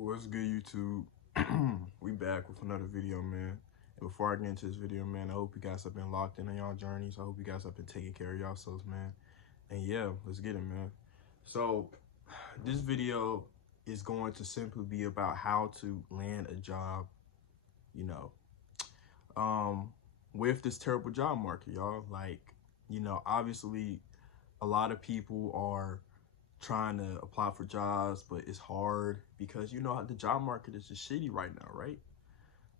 What's good, YouTube? We back with another video, man. And before I get into this video, man, I hope you guys have been locked in on y'all journeys. I hope you guys have been taking care of yourselves, man. And yeah, let's get it, man. So, this video is going to simply be about how to land a job, you know, um, with this terrible job market, y'all. Like, obviously, a lot of people are trying to apply for jobs, but it's hard because the job market is just shitty right now, right?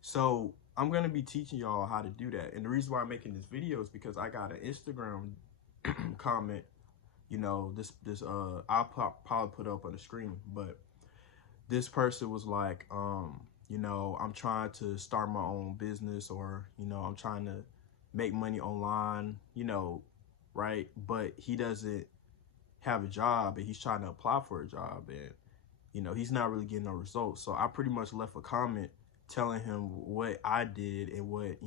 So I'm gonna be teaching y'all how to do that. And the reason why I'm making this video is because I got an Instagram comment. I'll probably put up on the screen, but this person was like, I'm trying to start my own business, or I'm trying to make money online, right? But he doesn't have a job, and he's trying to apply for a job, and he's not really getting no results. So I pretty much left a comment telling him what I did and what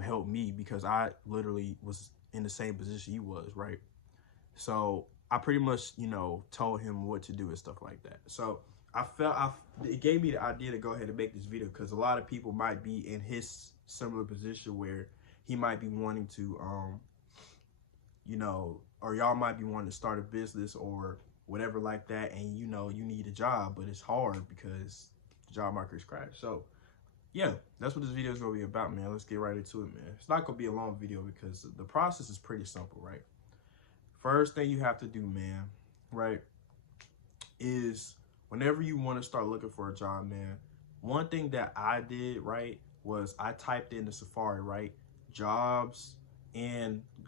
helped me, because I literally was in the same position he was, right? So I pretty much told him what to do and stuff like that. So it gave me the idea to go ahead and make this video, because a lot of people might be in his similar position where he might be wanting to or y'all might be wanting to start a business or whatever like that, and you need a job, but it's hard because the job market is crashed. So yeah, that's what this video is gonna be about, man. Let's get right into it, man. It's not gonna be a long video because the process is pretty simple, right? First thing you have to do, man, right, is whenever you want to start looking for a job, man, one thing that I did, right, was I typed into Safari, right, jobs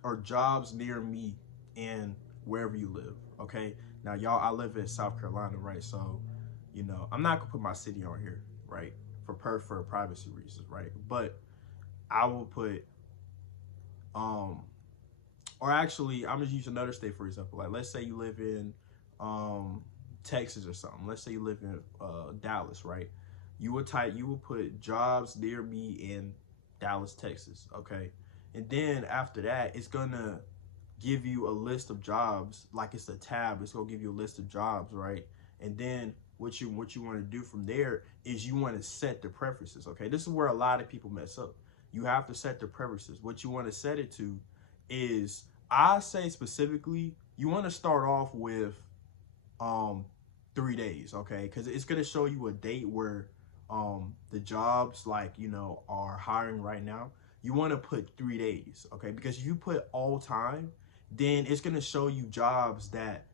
or jobs near me and wherever you live, okay? Now, y'all, I live in South Carolina, right? So, I'm not gonna put my city on here, right, for privacy reasons, right? But I will put, or actually, I'm gonna use another state for example. Like, let's say you live in Texas or something. Let's say you live in Dallas, right? You would put jobs near me in Dallas, Texas, okay? And then after that, it's gonna give you a list of jobs, like it's a tab. It's gonna give you a list of jobs, right? And then what you want to do from there is you want to set the preferences, okay? This is where a lot of people mess up. You have to set the preferences. What you want to set it to is, I say specifically, you want to start off with 3 days, okay? Because it's gonna show you a date where the jobs are hiring right now. You want to put 3 days, okay? Because if you put all time, then it's gonna show you jobs that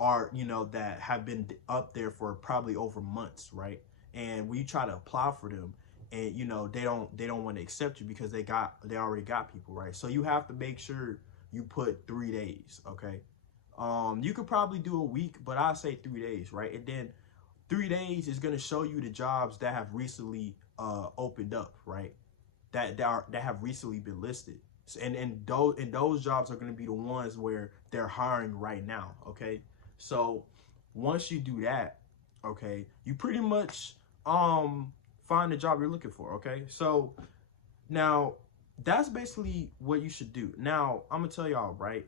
are that have been up there for probably over months, right? And when you try to apply for them, and they don't want to accept you because they already got people, right? So you have to make sure you put 3 days, okay? You could probably do a week, but I say 3 days, right? And then 3 days is gonna show you the jobs that have recently opened up, right? That have recently been listed. And those jobs are going to be the ones where they're hiring right now, okay? So once you do that, okay, you pretty much find the job you're looking for, okay? So now that's basically what you should do. Now I'm gonna tell y'all, right,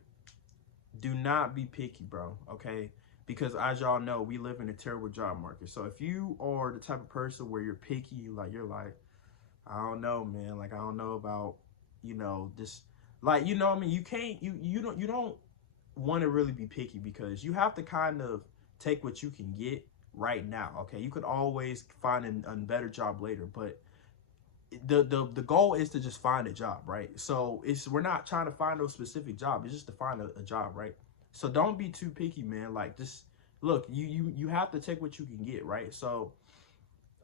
do not be picky, bro, okay? Because as y'all know, we live in a terrible job market. So if you are the type of person where you're picky, you're like, I don't know, man. Like, I don't know about, this, like, what I mean? You don't want to really be picky, because you have to kind of take what you can get right now. Okay. You could always find a better job later, but the goal is to just find a job, right? So we're not trying to find a specific job. It's just to find a job, right? So don't be too picky, man. Like, just look, you have to take what you can get, right? So,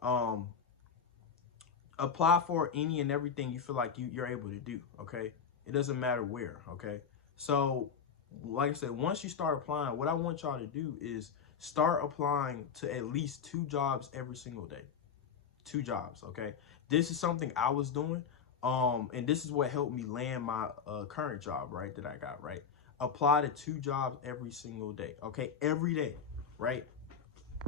um, apply for any and everything you feel like you're able to do, okay? It doesn't matter where, okay? So, like I said, once you start applying, what I want y'all to do is start applying to at least 2 jobs every single day. 2 jobs, okay? This is something I was doing, and this is what helped me land my current job, right, that I got, right? Apply to 2 jobs every single day, okay? Every day, right?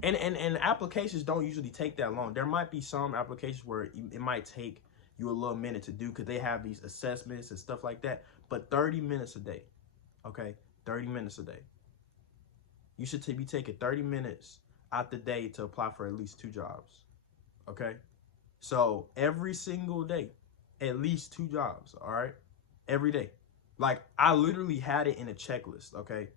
And applications don't usually take that long. There might be some applications where it might take you a little minute to do because they have these assessments and stuff like that. But 30 minutes a day, okay? 30 minutes a day. You should be taking 30 minutes out the day to apply for at least 2 jobs. Okay? So every single day, at least 2 jobs, all right? Every day. Like I literally had it in a checklist, okay?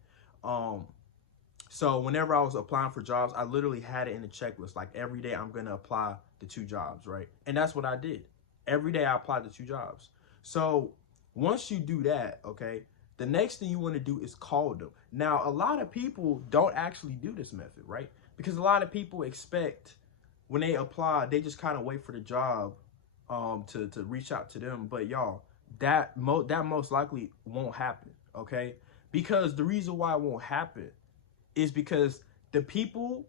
So whenever I was applying for jobs, I literally had it in a checklist. Like every day I'm gonna apply the 2 jobs, right? And that's what I did. Every day I applied to 2 jobs. So once you do that, okay, the next thing you want to do is call them. Now, a lot of people don't actually do this method, right? Because a lot of people expect when they apply, they just kind of wait for the job to reach out to them. But y'all, that most likely won't happen, okay? Because the reason why it won't happen is because the people,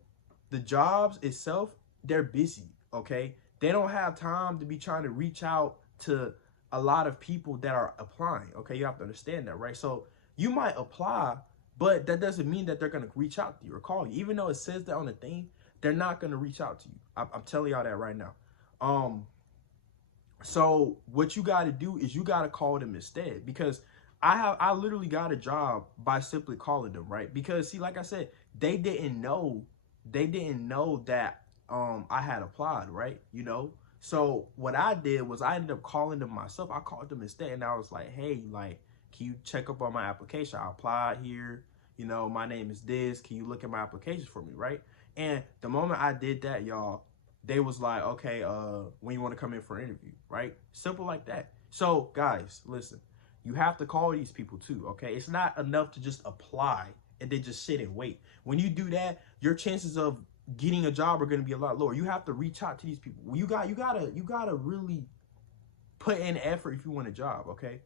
the jobs itself, they're busy, okay? They don't have time to be trying to reach out to a lot of people that are applying, okay? You have to understand that, right? So you might apply, but that doesn't mean that they're going to reach out to you or call you. Even though it says that on the thing, they're not going to reach out to you. I'm telling y'all that right now. So what you got to do is you got to call them instead, because I literally got a job by simply calling them, right? Because see, like I said, they didn't know that I had applied, right? You know? So what I did was I ended up calling them myself. I called them instead, and I was like, hey, like, can you check up on my application? I applied here. You know, my name is this. Can you look at my application for me, right? And the moment I did that, y'all, they was like, okay, when you want to come in for an interview, right? Simple like that. So, guys, listen, you have to call these people too, okay? It's not enough to just apply and then just sit and wait. When you do that, your chances of getting a job are going to be a lot lower. You have to reach out to these people. You gotta really put in effort if you want a job, okay?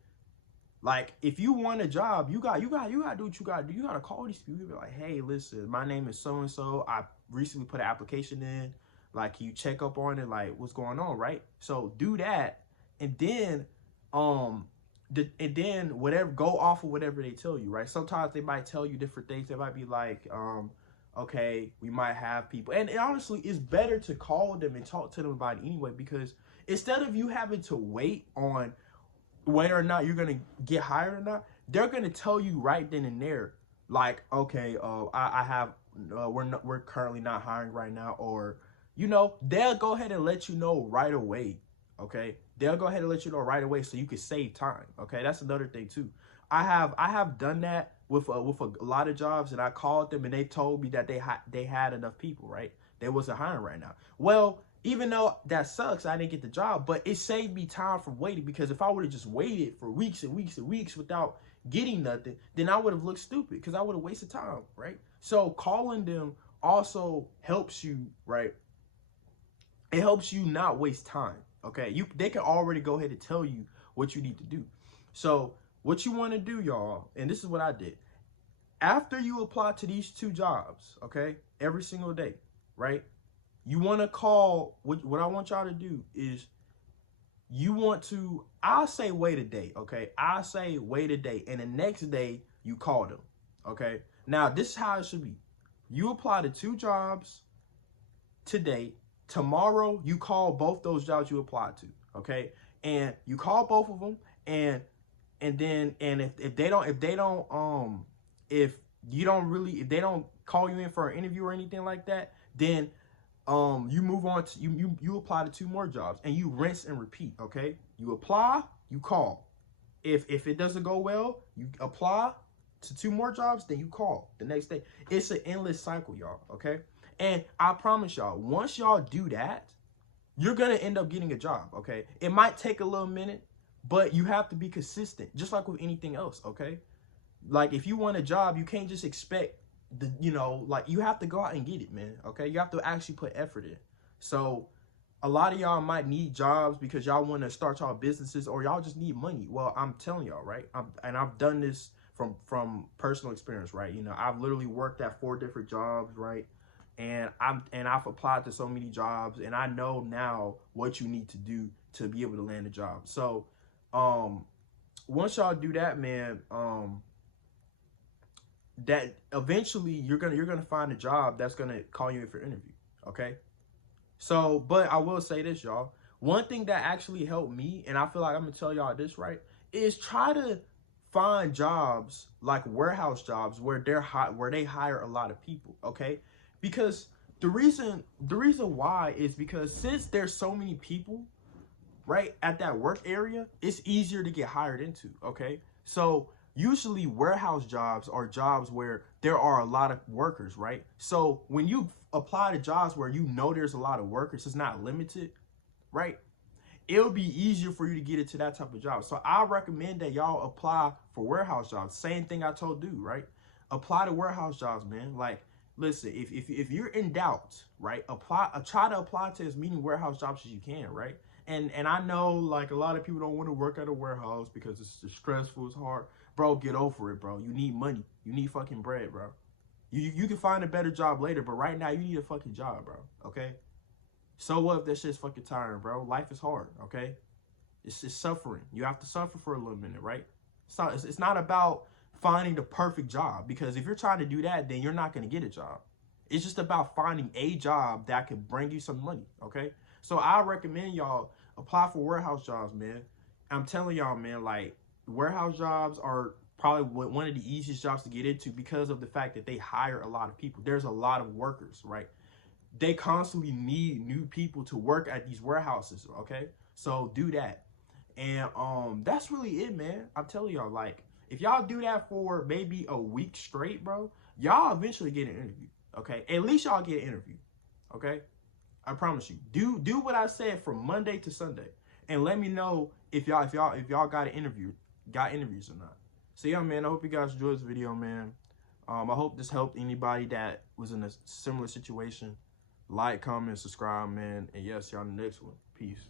Like if you want a job, you gotta do what you gotta do. You gotta call these people. You be like, hey, listen, my name is so and so. I recently put an application in. Like, can you check up on it? Like, what's going on, right? So do that, and then whatever, go off of whatever they tell you, right? Sometimes they might tell you different things. They might be like, okay, we might have people, and honestly, it's better to call them and talk to them about it anyway, because instead of you having to wait on whether or not you're gonna get hired or not, they're gonna tell you right then and there, like, okay, we're currently not hiring right now, or you know, they'll go ahead and let you know right away. Okay, they'll go ahead and let you know right away so you can save time. Okay, that's another thing too. I have done that with a lot of jobs, and I called them and they told me that they had enough people, right? They wasn't hiring right now. Well, even though that sucks, I didn't get the job, but it saved me time from waiting, because if I would have just waited for weeks and weeks and weeks without getting nothing, then I would have looked stupid, because I would have wasted time, right? So calling them also helps you, right? It helps you not waste time. Okay, they can already go ahead and tell you what you need to do. So what you want to do, y'all, and this is what I did. After you apply to these 2 jobs, okay, every single day, right? You want to call, what I want y'all to do is you want to, I'll say wait a day, okay? I'll say wait a day, and the next day you call them, okay? Now, this is how it should be. You apply to 2 jobs today. Tomorrow, you call both those jobs you applied to, okay? And you call both of them, and then if they don't call you in for an interview or anything like that, then you move on to you apply to 2 more jobs, and you rinse and repeat, okay? You apply, you call. If it doesn't go well, you apply to 2 more jobs, then you call the next day. It's an endless cycle, y'all, okay? And I promise y'all, once y'all do that, you're going to end up getting a job, okay? It might take a little minute, but you have to be consistent, just like with anything else, okay? Like, if you want a job, you can't just expect like, you have to go out and get it, man, okay? You have to actually put effort in. So a lot of y'all might need jobs because y'all want to start y'all businesses, or y'all just need money. Well, I'm telling y'all, right? I've done this from personal experience, right? You know, I've literally worked at 4 different jobs, right? And I've applied to so many jobs, and I know now what you need to do to be able to land a job. So, once y'all do that, man, that eventually you're gonna find a job that's gonna call you in for an interview. Okay. So, but I will say this, y'all. One thing that actually helped me, and I feel like I'm gonna tell y'all this, right, is try to find jobs like warehouse jobs where they hire a lot of people. Okay. Because The reason why is because since there's so many people right at that work area, it's easier to get hired into. Okay, so usually warehouse jobs are jobs where there are a lot of workers, right? So when you apply to jobs where you know there's a lot of workers, it's not limited, right? It'll be easier for you to get into that type of job. So I recommend that y'all apply for warehouse jobs. Same thing I told dude, right? Apply to warehouse jobs, man. Like, listen, if you're in doubt, right? Try to apply to as many warehouse jobs as you can, right? And I know like a lot of people don't want to work at a warehouse because it's stressful, it's hard. Bro, get over it, bro. You need money. You need fucking bread, bro. You can find a better job later, but right now you need a fucking job, bro. Okay? So what if that shit's fucking tiring, bro? Life is hard, okay? It's just suffering. You have to suffer for a little minute, right? It's not about finding the perfect job, because if you're trying to do that, then you're not going to get a job. It's just about finding a job that can bring you some money, okay? So I recommend y'all apply for warehouse jobs, man. I'm telling y'all, man, like, warehouse jobs are probably one of the easiest jobs to get into because of the fact that they hire a lot of people. There's a lot of workers, right? They constantly need new people to work at these warehouses, okay? So do that. And that's really it, man. I'm telling y'all, like, if y'all do that for maybe a week straight, bro, y'all eventually get an interview, okay? At least y'all get an interview, okay? I promise you. Do what I said from Monday to Sunday, and let me know if y'all got interviews or not. So yeah, man, I hope you guys enjoyed this video, man. I hope this helped anybody that was in a similar situation. Like, comment, subscribe, man. And yes, y'all in the next one. Peace.